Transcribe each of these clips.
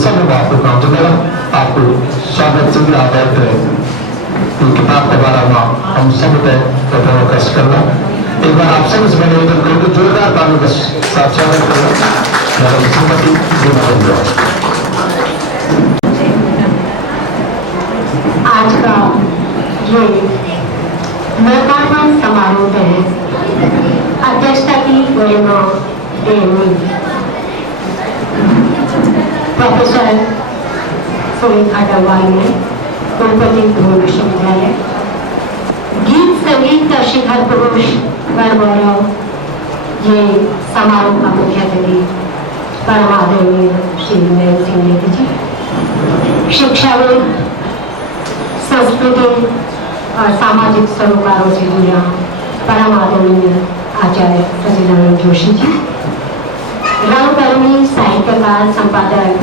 सब आपको काम तो मेरा आपको स्वागत से भी आदत है किताब के बारे में हम सब कष्ट करना एक बार आप सब इसमें निवेदन करेंगे जोरदार तालियों के साथ स्वागत करें श्रीमती बीना। आज का ये लोकार्पण समारोह है अध्यक्षता की गरिमा देवी प्रोफेसर सुमित अग्रवाल ने कुलपति ध्रुव विश्वविद्यालय गीत संगीत का शिखर पुरुष गौरव ये समारोह का मुख्य अतिथि परम आदरणीय श्री नरेंद्र सिंह नेगी जी, शिक्षाविद, संस्कृति और सामाजिक सरोकारों से जुड़ा परम आदरणीय आचार्य सचिदानंद जोशी जी, रंगकर्मी, साहित्यकार, संपादक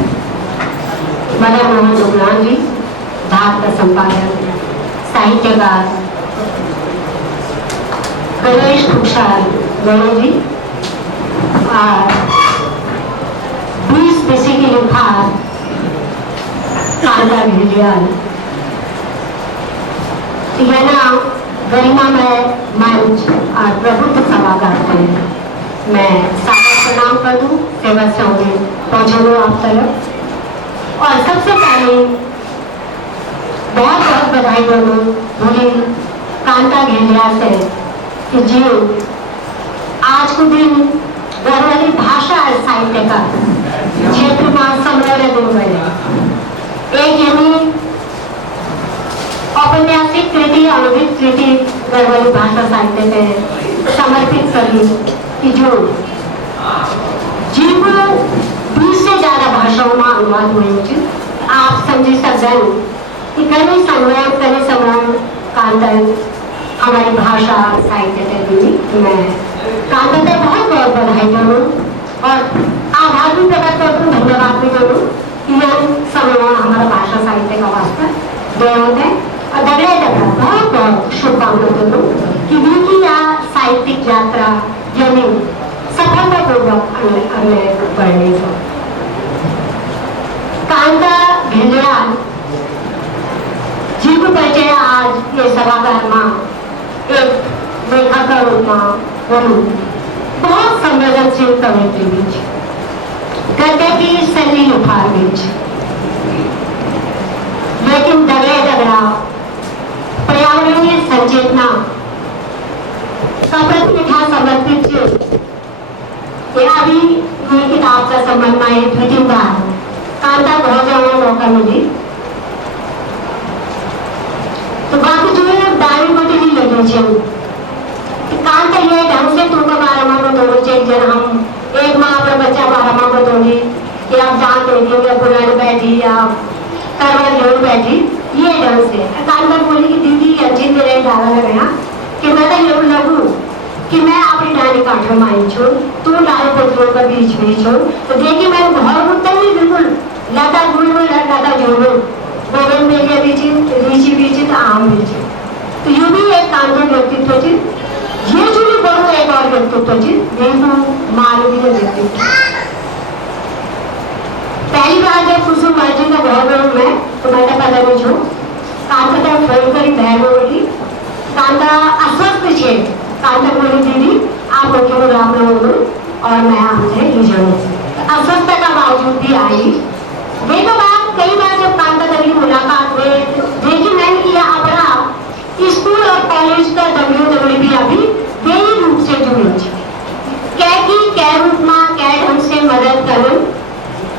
मदन मोहन उगलान जी, धाक का संपादक, साहित्यकार गणेश खुशाल गणेश जी और 20 पेशी की लिखार कांता भिलियाल, यह नाम गरिमामय मंच और प्रबुद्ध सभागार है। मैं सादर प्रणाम कर दूं, सेवा से उन्हें पहुंचाऊँ आप तरफ और सबसे पहले बहुत बहुत बधाई दूँ मुझे कांता भिलियाल से कि जी आज को दिन गढ़वाली भाषा और साहित्य का क्षेत्र में सम्मेलन दिन बने एक यानी औपन्यासिक कृति अनुदित कृति गढ़वाली भाषा साहित्य में समर्पित करी कि जो जिनको 20 से ज्यादा भाषाओं में अनुवाद हुए आप समझी सकते कि कई संग्राम कई समान कांतन हमारी भाषा साहित्य से मैं कांतन से बहुत बहुत बधाई करूँ और आभार भी प्रकट करती हूँ, धन्यवाद भी करूँ कि यह समय हमारा भाषा साहित्य का वास्ता दोनों है और दगड़े दगड़ा बहुत बहुत शुभकामनाएं दूँ कि उनकी यह साहित्यिक यात्रा यानी सफलतापूर्वक अगले बढ़ने को। कांता भिलियाल जी को परिचय आज ये सभागार में एक लेखक का रूप में बहुत संवेदनशील कवित्री बीच गद्य की सलील उपहार बीच लेकिन दगड़े दगड़ा पर्यावरणीय संचेतना का प्रतिष्ठा समर्पित अभी ये किताब का संबंध में द्वितीय बार कांता बहुत ज्यादा मौका मिली तो बाकी जो है दारी मोटी नहीं लगी कांता ये ढंग से तुमको 12 माह में दोनों चेक जन हम एक माह पर बच्चा 12 माह में दोगी कि आप जान देंगे या पुरानी बैठी या करवट जोड़ बैठी ये ढंग से कांता बोली कि दीदी अंजिन मेरे डाला लगा कि मैं तो ये लगू कि मैं अपनी डाली काठों में आई छू तू डाली पुत्रों का बीच बीच हो तो देखिए मैं घर मुद्दा नहीं बिल्कुल लता गुड़ में लता जोड़ो गोविंद में ये बीची लीची बीची तो आम बीची तो यूं भी एक कांता व्यक्तित्व थी ये जो भी बड़ो एक और व्यक्तित्व थी बिल्कुल मानवीय व्यक्तित्व। पहली बार जब कुसुम मर्जी का घर में मैं तो मैं पता नहीं छू कांता का फोन करी बहन बोली कांता अस्वस्थ छे कांता बोली दीदी आप लोग राम लोग और मैं आपसे ही जाऊँ अस्वस्थता का बावजूद भी आई देखो बात कई बार जब कांता तभी मुलाकात हुई देखी मैंने किया अपना स्कूल और कॉलेज का डब्ल्यू भी अभी बेही रूप से जुड़ी कै की कै रूप में कै ढंग से मदद करूँ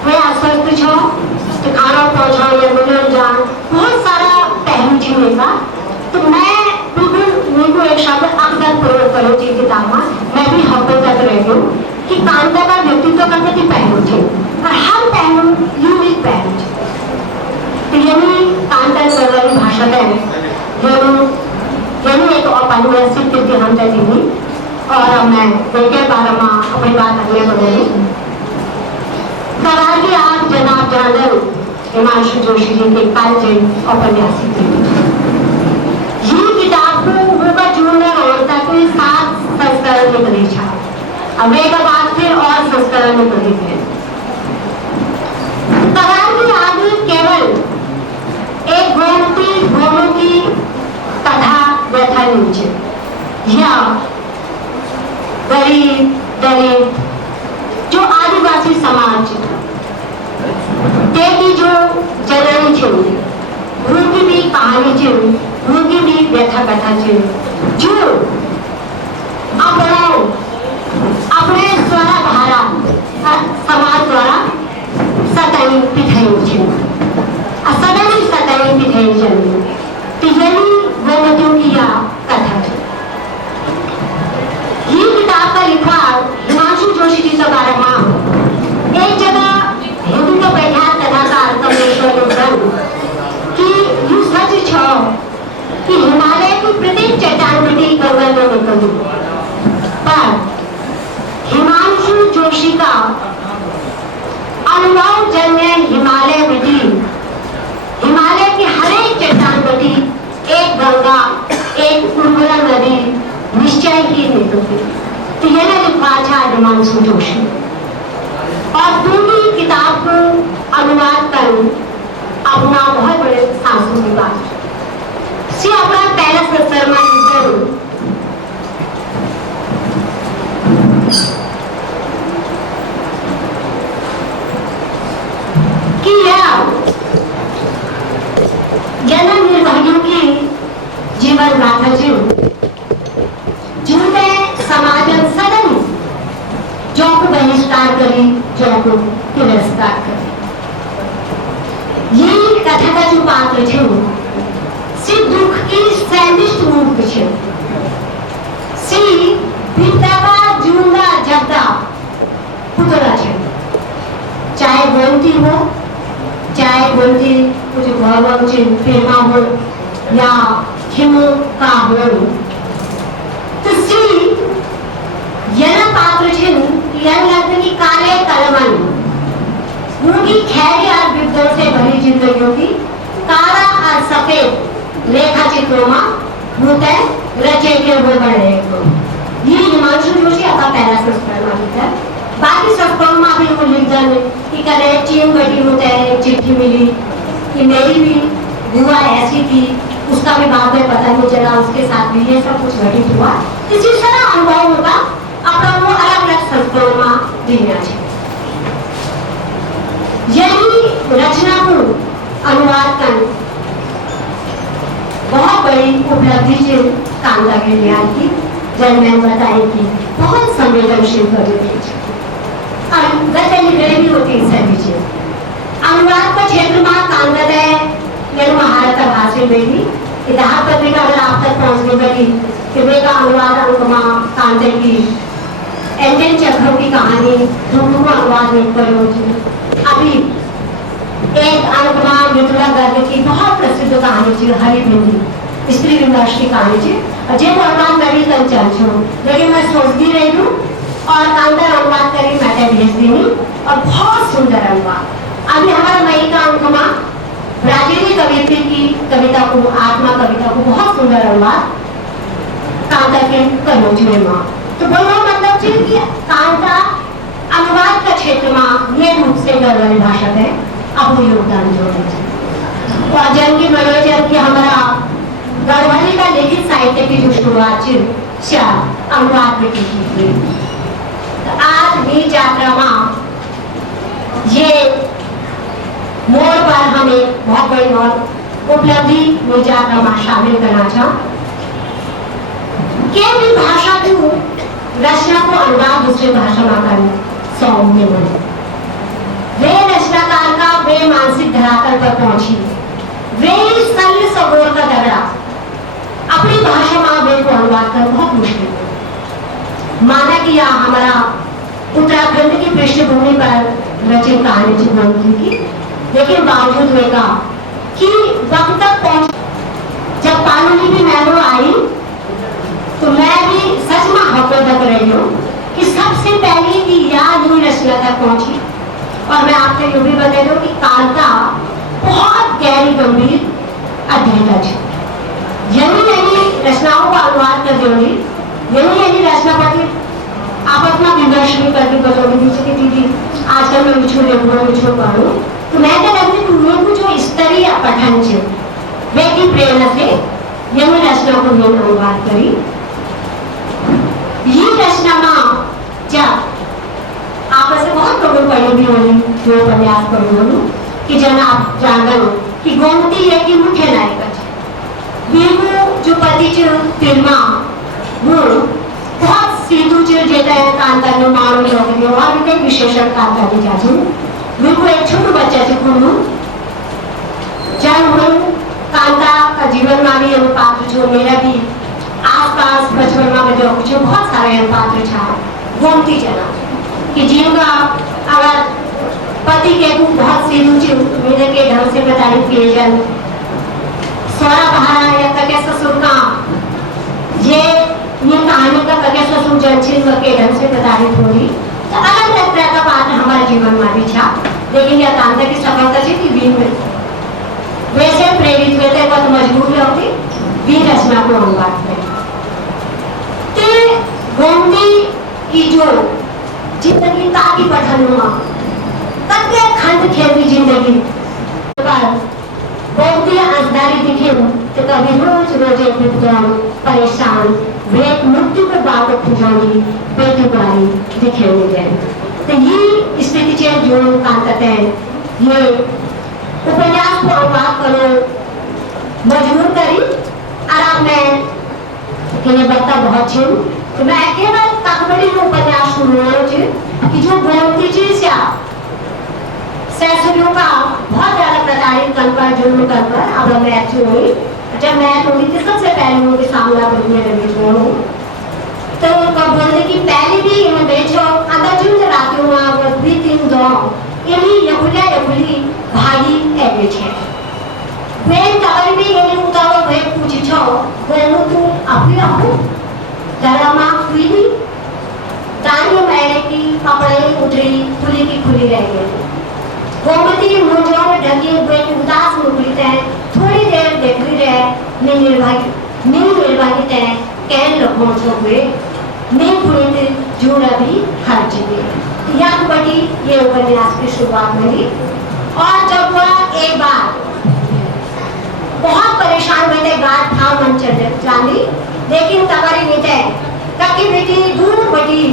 वे अस्वस्थ छो तो खाना पहुँचाओ या मिलन जान बहुत सारा पहलू जीने का तो मैं बिल्कुल एक शब्द अक्सर प्रयोग करो जी किताब में मैं भी हफ्तों तक रह गई कि कांता का व्यक्तित्व का प्रति पहलू थे और हर पहलू यूनिक पहलू थे तो यानी कांता गढ़वाली भाषा है यानी एक औपन्यासिक कृति हम दीदी और मैं देखे बारे में अपनी बात अगले बढ़ेगी करार की आप जनाब जानल हिमांशु जोशी जी के कालजयी औपन्यासिक कृति ये किताब को होगा जून में रोजता के 7 संस्करण निकली था अब एक बाद फिर और संस्करण निकली थे करार केवल एक गोमती कथा व्यथा नीचे या गरीब दलित जो आदिवासी समाज तेरी जो जननी छे उनकी भी कहानी छे उनकी भी व्यथा कथा छे जो अपने द्वारा धारा समाज द्वारा सताई पिठाई छे सदैव सताई पिठाई जन्मी तिजनी गोमतियों की या कथा छे ये किताब का लिखवाड़ हिमांशु जोशी जी के बारे में एक जगह हिंदू के प्रख्यात कथाकार कमलेश्वर ने कि यू सच छो कि हिमालय की प्रत्येक चट्टान बेटी गंगा में निकली पर हिमांशु जोशी का अनुभव जन्य हिमालय बेटी हिमालय की हर एक चट्टान बेटी एक गंगा एक उर्वरा नदी निश्चय ही निकलती तो यह लिखा था हिमांशु जोशी और पूरी किताब को अनुवाद कर अपना बहुत बड़े सासू की बात सी अपना पहला शर्मा कि जन्म निर्भागियों की जीवन गाथा जिनके समाजन सदन जो को बहिष्कार करी जो को तिरस्कार करी ये कथा का जो पात्र छे सी दुख की सैनिष्ठ रूप छे सी पिता का जीवना जगदा पुतला छे चाहे बोलती हो चाहे बोलती कुछ भाव छे प्रेमा हो या खिमो का हो तो सी यह पात्र छे यह लगता कि काले कलमन उनकी खैर और विद्रोह से भरी जिंदगियों की काला और सफेद रेखा चित्रों में होते रचे के वो बड़े ये हिमांशु जोशी अपना पहला संस्करण लिखा है बाकी संस्करण में भी वो लिख जाने कि करे चीन बेटी होते हैं चिट्ठी मिली कि मेरी भी बुआ ऐसी थी उसका भी बाद में पता नहीं चला उसके साथ भी ये सब कुछ घटित हुआ इसी तरह अनुभव होगा अपना वो अलग अलग संस्करण में दिया है यही रचना को अनुवाद कर बहुत बड़ी उपलब्धि से काम लगे लिया की जन्म बताई की बहुत संवेदनशील कर और गद्य लिखने भी होती सभी चीज अनुवाद का क्षेत्र में काम कर रहे हैं महारत भाषण में भी इतिहास पत्रिका अगर आप तक पहुंचने लगी कि का अनुवाद अनुपमा कांते की एंजन चक्रों की कहानी दोनों अनुवाद में कर अभी एक अनुपमा मृदुला गर्ग की बहुत प्रसिद्ध कहानी थी हरी भिंडी स्त्री विमर्श की कहानी थी और जो अनुवाद मैं भी कल चल छू लेकिन मैं सोचती रही हूँ और कांतर अनुवाद करी मैं भेज दी और बहुत सुंदर अनुवाद अभी हमारा मई का अनुपमा ब्राजीली कवियत्री की कविता को आत्मा कविता को बहुत सुंदर अनुवाद कांता के कनौजी में माँ तो बोलो मतलब थी कि कांता अनुवाद का क्षेत्र में ये रूप से गौरवी भाषा है अब वो योगदान जोड़े और जन की मनोरंजन की हमारा गढ़वाली का लिखित साहित्य की जो शुरुआत थी अनुवाद में की थी तो आज भी यात्रा में ये मोड़ पर हम एक बहुत बड़ी और उपलब्धि में यात्रा में शामिल करना चाह के भी भाषा को रचना को अनुवाद दूसरी भाषा में करना सौम्य बने वे रचनाकार का वे मानसिक धरातल पर पहुंची वे शल्य सबोर का दगड़ा अपनी भाषा में वे को अनुवाद कर बहुत मुश्किल है माना कि यह हमारा उत्तराखंड की पृष्ठभूमि पर रचित कहानी थी बोलती की लेकिन बावजूद में कहा कि वक्त तक पहुंच जब पालूनी भी मैंने आई तो मैं भी सच में हकदक रही हूँ कि सबसे पहले की याद हुई रचना तक पहुंची और मैं आपको ये भी बता दूं कि कांता बहुत गहरी गंभीर अध्ययन है यही रचनाओं का अनुवाद कर दोगी यही रचना पर आप अपना विमर्श भी करके बताओगे कि दीदी आजकल मैं मिछू लेखों मिछू पढ़ूं तो मैं क्या लगती वीकू जो स्तरीय पठन छे वेकी प्रेरणा से यही रचना को मैंने अनुवाद करी। ये रचना में जब आप ऐसे बहुत लोगों पढ़ी भी होनी जो उपन्यास पढ़ी होनी कि जन आप जानगन कि गोमती है कि मुख्य नायिका है वीकू जो पति च फिल्मा वो बहुत सीधू च जेता है कांता ने मारो लोग और भी कई विशेषण कांता की जाती वीकू एक छोटू बच्चा च कुनु जब हम कांता का जीवन में भी हम पात्र जो मेरा भी आसपास बचपन में जो कुछ बहुत सारे हम पात्र छा गोमती जना कि जिनका अगर पति के को बहुत सी रुचि मेरे के ढंग से प्रताड़ित किए जाए सोरा बहारा या कके ससुर का ये कहानी का कके ससुर जंचिल के ढंग से प्रताड़ित हो रही तो अलग अलग तरह का पात्र हमारे जीवन में भी था लेकिन यह कांता की सफलता थी कि वीर में वैसे प्रेरित हुए थे बहुत मजबूर होती वीर रचना को अनुवाद करें गोमती की जो जिंदगी ताकि पठन हुआ कत्ते खंड खेती जिंदगी पर गोमती आजदारी दिखे तो कभी रोज रोज विद्वान परेशान वेद मुक्ति को बाबत पुजारी बेतुकारी दिखे हुए तो ये स्थिति से जो कांता है ये उपन्यास को अनुवाद करो मजबूर करी आराम में कि ये बता बहुत छे तो मैं केवल काकबड़ी में उपन्यास सुन रहा हूँ कि जो गोमती जी से सैसुरियों का बहुत ज्यादा प्रताड़ित कर पर जुर्म कर पर अब मैं एक्चुअली जब मैं थोड़ी थी सबसे पहले उनके सामना करने लगी हूँ तो कब बोलने की पहले भी इन्हें बेचो अंदर जुन रातियों में वो भी तीन दो इन्हीं यकुली भागी एवरेज है वे तवर भी इन्हें उतारो वे पूछी छो वो तू अपनी अपू जरा माँ खुली तानी मैंने की कपड़े उतरी खुली की खुली रह गई गोमती मुझों में ढकी हुए उदास मुखरी तय थोड़ी देर देखती रहे निर्भागी तय कैन लोगों से हुए मैं खुली जुड़ा भी हर जगह यह बड़ी ये उपन्यास की शुरुआत हुई और जब वह एक बार बहुत परेशान हुए थे गांठ था मन जानी लेकिन तबारी नहीं थे ककी बेटी दूर बड़ी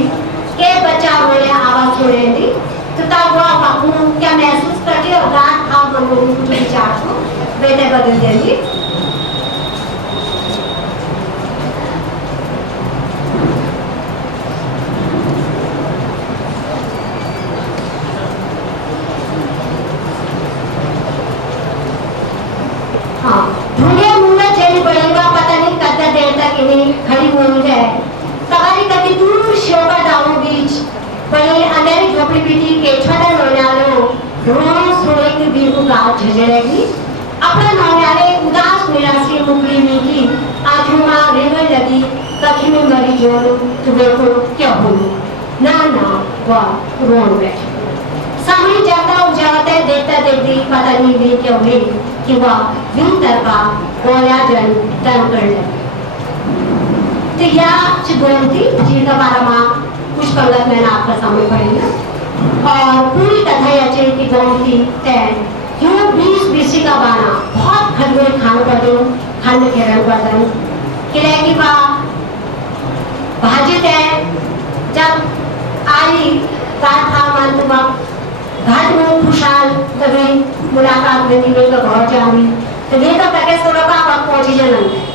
के बच्चा बोले आवाज छोड़े नहीं तो तब वह बापू क्या महसूस करती और गांठ था मन को कुछ विचार को बेटे बदल देंगी खड़ी हुई है सवारी कभी दूर शोभा दाऊ बीच बड़ी अनेक झोपड़ी पीटी के छोटा नौनियालो रोज सोए के बीच गाँव झजरेगी अपना नौनियाले उदास निराशी मुकली मीठी आँखों में रेंगने लगी कखी में मरी जोड़ तुम्हें को क्या बोलूं ना वह रोन बैठी सामने जाता उजावता देखता देखती पता नहीं भी क्या हुई कि वह दिन तरफा गोया जल तन कर लगी तो यह गोमती जी का बारे में कुछ पंगत मैंने आपका सामने पढ़ी और पूरी कथा यह चाहिए कि गोमती तय क्यों 20 BC का बाना बहुत खड़े खान बदन खंड घेरन बदन किले की बात भाजी तय जब आई गाथा मंत वक्त घाट में खुशहाल कभी मुलाकात में मिले तो घर जानी तो ये तो कटे सोलह का वक्त पहुंची जनम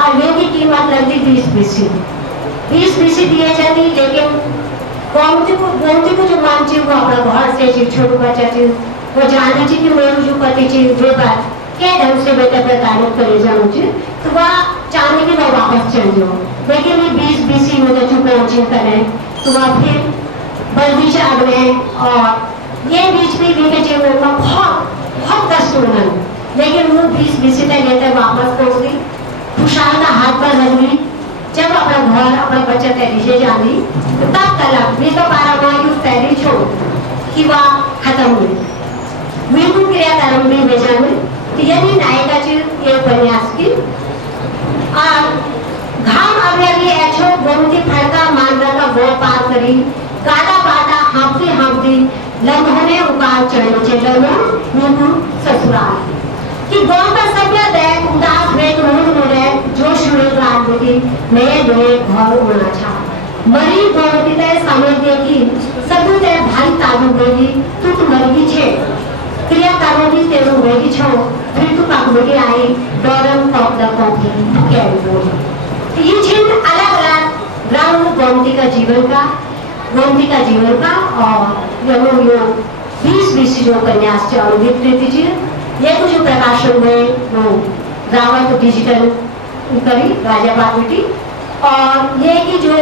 और वे की कीमत लगती 20 BC दिए जाती लेकिन गोमती को जो मान चाहिए वो अपना घर से छोटू बच्चा चाहिए वो जाने चाहिए कि मेरे जो पति चाहिए वे बात क्या ढंग से बेटा प्रताड़ित करे जाऊँ चाहिए तो वह चाहने की मैं वापस चल जाऊँ लेकिन ये 20 BC में तो चुप पहुँचे करें तो वह फिर बल्दी से आ गए और ये बीच में भी के जीवन में बहुत कष्ट होना लेकिन वो 20 BC तक लेते वापस पहुँच गई खुशहाल का हाथ पर लग गई जब अपना घर अपना बच्चा तैरीसे जानी तो तब तलक भी तो पारामायु तैरी छोड़ कि वह खत्म हुई बिल्कुल क्रियाकर्म भी भेजा में तो यदि नायिका चीज ये उपन्यास की और घाम अभी ऐछो गोमती फड़का मानदा का वो पार करी गाड़ा बाटा हाँफती लम्हों ने उकार चढ़ने लम्हों नींबू ससुराल कि गांव का सभ्य देख उदास वेग रोड मोड़े जोश में रात बेटी नए नए घर होना छा मरी गौरती तय सामर्थ्य की सबूत है भाई ताबू बेगी तू तो मरगी छे क्रिया कारोनी तेरो वेगी छो फिर तू पाक बेगी आई डॉरम टॉप द कॉफी कैरी बोल ये छिन अलग अलग राउंड गोमती का जीवन का और यो 20 जो उपन्यास और विकृति ये कुछ प्रकाशन में वो रावण डिजिटल करी राजा बागवती और ये कि जो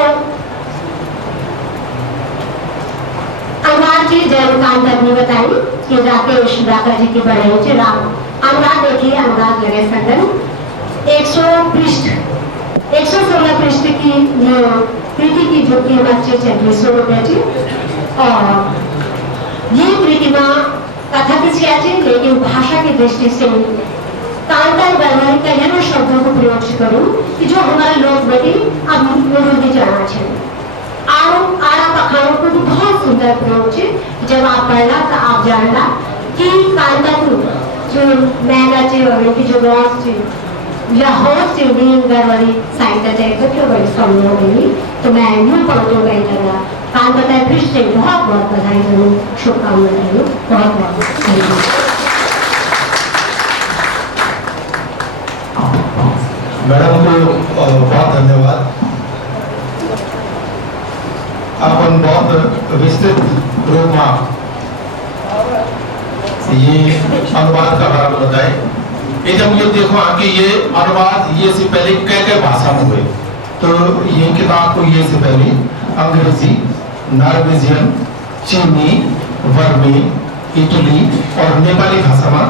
अनुराग जी जयकांत ने बताई कि राकेश राका जी की बड़े राम अनुराग देखिए अनुराग लगे संगन 116 पृष्ठ की कृति की जो कीमत 2600 रुपये थी और ये प्रतिमा कथा की लेकिन भाषा की दृष्टि से कांता व्यवहारिक कई शब्दों को प्रयोग करूं कि जो हमारे लोग बेटी अब विरोधी जाना चाहिए आड़ा पखाड़ों को भी बहुत सुंदर प्रयोग है जब आप पढ़ना तो आप जानना कि कांता को जो मैना चे और इनकी जो रॉस चे या होश चे बीन गरवारी साइंस टेक तो बड़ी समझ गई तो मैं यूं पढ़ूं गई लगा कांता तय फिर से बहुत बहुत बधाई दूं शुभकामनाएं दूं बहुत बहुत मैडम को बहुत धन्यवाद अपन बहुत विस्तृत रूप में ये अनुवाद का बारे में बताए ये जब ये देखो आगे ये अनुवाद ये से पहले कई भाषा में हुए तो ये किताब को ये से पहले अंग्रेजी नॉर्वेजियन चीनी वर्मी इटली और नेपाली भाषा में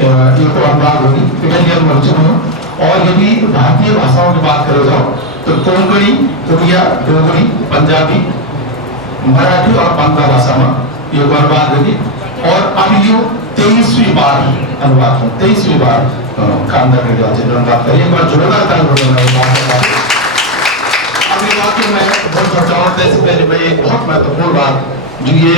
ये को अनुवाद होगी इटालियन वर्जन में और यदि भारतीय भाषाओं की बात करो जाओ तो कोंकणी उड़िया डोगरी पंजाबी मराठी और बांग्ला भाषा में ये अनुवाद होगी और अब ये 23वीं बार अनुवाद 23वीं बार कांता के अनुवाद करिए एक बार जोरदार ताली बजाना अब ये बात मैं बहुत चर्चा से पहले मैं एक बहुत महत्वपूर्ण बात जो ये